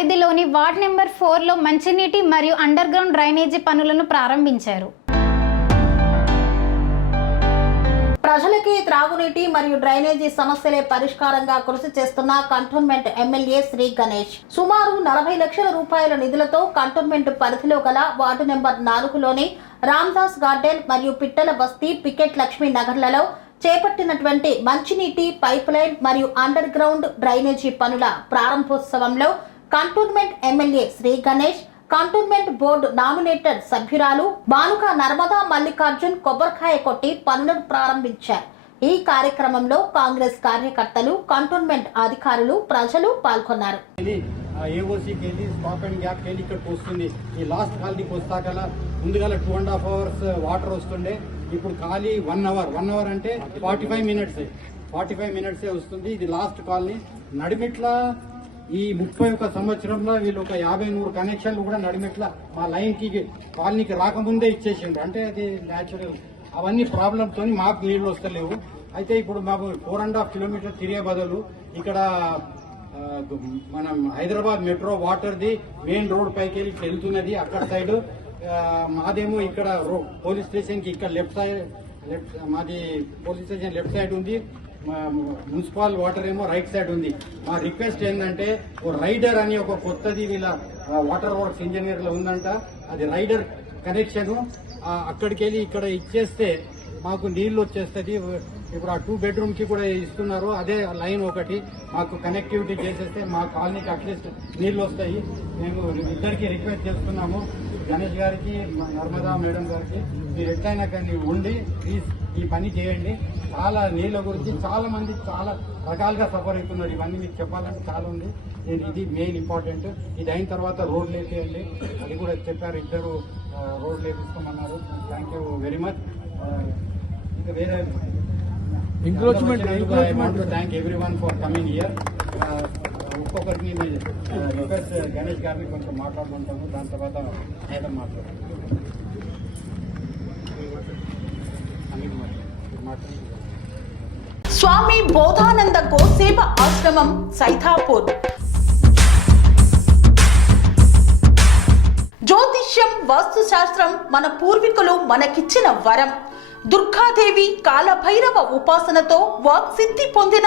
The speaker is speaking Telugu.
వార్డ్ నెంబర్ ఫోర్లో మంచినీటి మరియు అండర్ గ్రౌండ్ డ్రైనేజీ పనులను ప్రారంభించారు. ప్రజలకి త్రాగునీటి మరియు డ్రైనేజీ సమస్యలే పరిష్కారంగా కృషి చేస్తున్న కంటోన్మెంట్ ఎమ్మెల్యే శ్రీ గణేష్. సుమారు నలభై లక్షల రూపాయల నిధులతో కంటోన్మెంట్ పరిధిలో గల వార్డు నెంబర్ నాలుగులోని రామ్దాస్ గార్డెన్ మరియు పిట్టల బస్తీ పికెట్ లక్ష్మీ నగర్లలో చేపట్టినటువంటి మంచినీటి పైప్ లైన్ మరియు అండర్ గ్రౌండ్ డ్రైనేజీ పనుల ప్రారంభోత్సవంలో cantonment MLA Shri Ganesh cantonment board nominated సభ్యురాలు బానుక నర్మదా మల్లికార్జున్ కొబ్బరికాయ కొట్టి పనులను ప్రారంభించారు. ఈ కార్యక్రమంలో కాంగ్రెస్ కార్యకర్తలు కంటోన్మెంట్ అధికారులు ప్రజలు పాల్గొన్నారు. వెళ్ళి ఏఓసీకి వెళ్ళి స్టాప్ అండ్ గ్యాప్కి వెళ్ళి ఇక్కడికి వస్తుంది ఈ లాస్ట్ కాలనీకి వస్తాకల ముందుగల two and half hours water వస్తుండే. ఇప్పుడు ఖాళీ వన్ అవర్ వన్ అవర్ అంటే forty five minutes forty five మినిట్సే వస్తుంది. ఇది లాస్ట్ కాలనీ. నడిమిట్ల ఈ ముప్పై ఒక సంవత్సరంలో వీళ్ళు ఒక యాభై నూరు కనెక్షన్లు కూడా నడిమిట్ల మా లైన్కి కాలనీకి రాకముందే ఇచ్చేసిండ్రు. అంటే అది న్యాచురల్ అవన్నీ ప్రాబ్లమ్తో మాకు నీళ్ళు వస్తలేవు. అయితే ఇప్పుడు మాకు ఫోర్ అండ్ హాఫ్ కిలోమీటర్ తిరిగే బదులు ఇక్కడ మనం హైదరాబాద్ మెట్రో వాటర్ది మెయిన్ రోడ్ పైకి వెళ్ళి వెళ్తున్నది అక్కడ సైడ్. మాదేమో ఇక్కడ రో- పోలీస్ స్టేషన్కి ఇక్కడ లెఫ్ట్ సైడ్ లెఫ్ట్ మాది పోలీస్ స్టేషన్ లెఫ్ట్ సైడ్ ఉంది. మున్సిపాల్ వాటర్ ఏమో రైట్ సైడ్ ఉంది. మా రిక్వెస్ట్ ఏంటంటే ఓ రైడర్ అని ఒక కొత్తది వీళ్ళ వాటర్ వర్క్స్ ఇంజనీర్లో ఉందంట. అది రైడర్ కనెక్షన్ అక్కడికి వెళ్ళి ఇక్కడ ఇచ్చేస్తే మాకు నీళ్ళు వచ్చేస్తుంది. ఇప్పుడు ఆ టూ బెడ్రూమ్కి కూడా ఇస్తున్నారు. అదే లైన్ ఒకటి. మాకు కనెక్టివిటీ చేసేస్తే మా కాలనీకి అట్లీస్ట్ నీళ్ళు వస్తాయి. మేము ఇద్దరికి రిక్వెస్ట్ చేస్తున్నాము. గణేష్ గారికి నర్మదా మేడం గారికి మీరు ఎట్లయినా కానీ ఉండి ప్లీజ్ ఈ పని చేయండి. చాలా నీళ్ళ గురించి చాలా మంది చాలా రకాలుగా సఫర్ అవుతున్నారు. ఇవన్నీ మీకు చెప్పాలంటే చాలా ఉంది. నేను ఇది మెయిన్ ఇంపార్టెంట్ ఇది అయిన తర్వాత రోడ్ లేపేయండి అది కూడా చెప్పారు. ఇద్దరు ఆ, రోడ్ లేపిస్తామన్నారు థ్యాంక్ యూ వెరీ మచ్ ఇంకా వేరే Encroachment, thank everyone for coming year ఒక్కొక్కరికి రిక్వెస్ట్ గణేష్ గారిని కొంచెం మాట్లాడుకుంటాము. దాని తర్వాత ఆయన మాట్లాడతాం స్వామి బోధానంద గోసేవ ఆశ్రమం సైథాపూర్ జ్యోతిష్యం వాస్తుశాస్త్రం మన పూర్వీకులు మనకిచ్చిన వరం. దుర్గాదేవి కాలభైరవ ఉపాసనతో వాక్సిద్ధి పొందిన